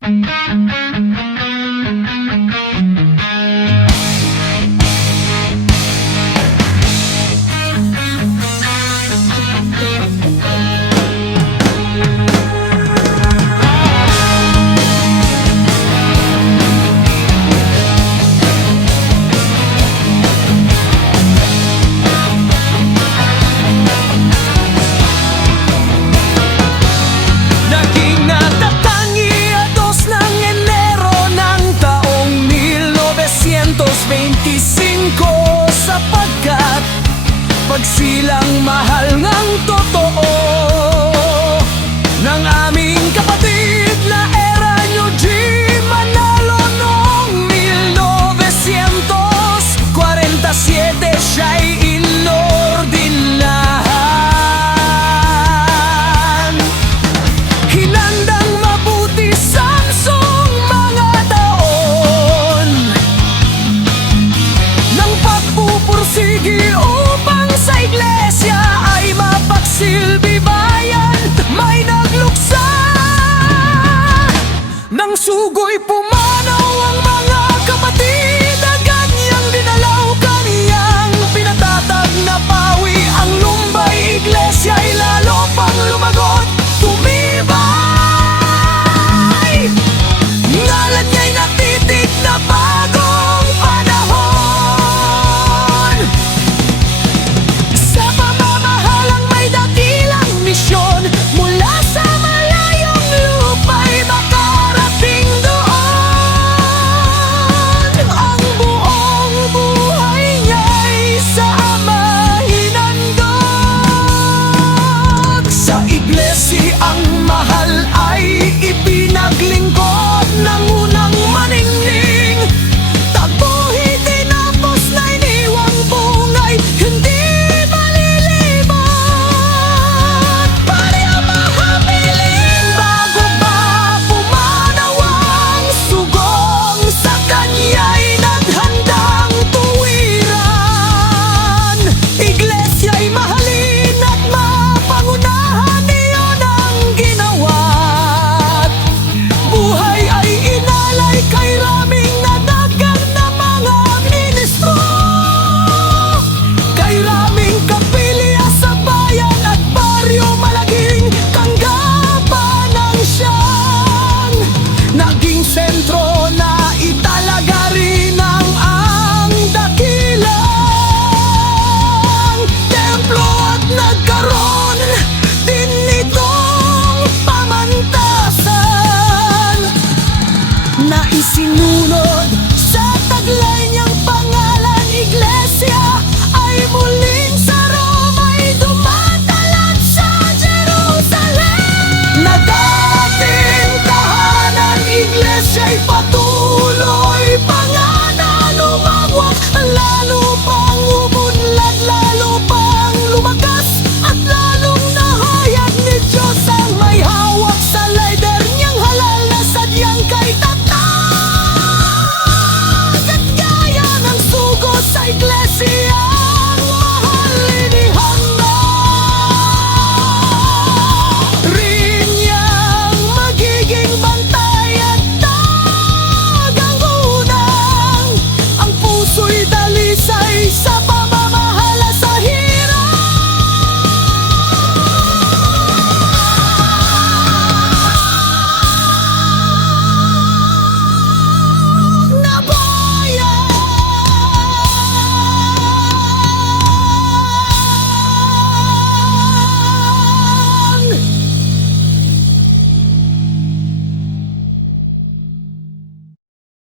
嗯嗯 Silang mahal ng totoo Ng aming kapatid na era nyo G Manalo noong 1947 Siya'y inordinahan Hinandang mabuti Samsung mga taon Nang pagpupursigi o silbi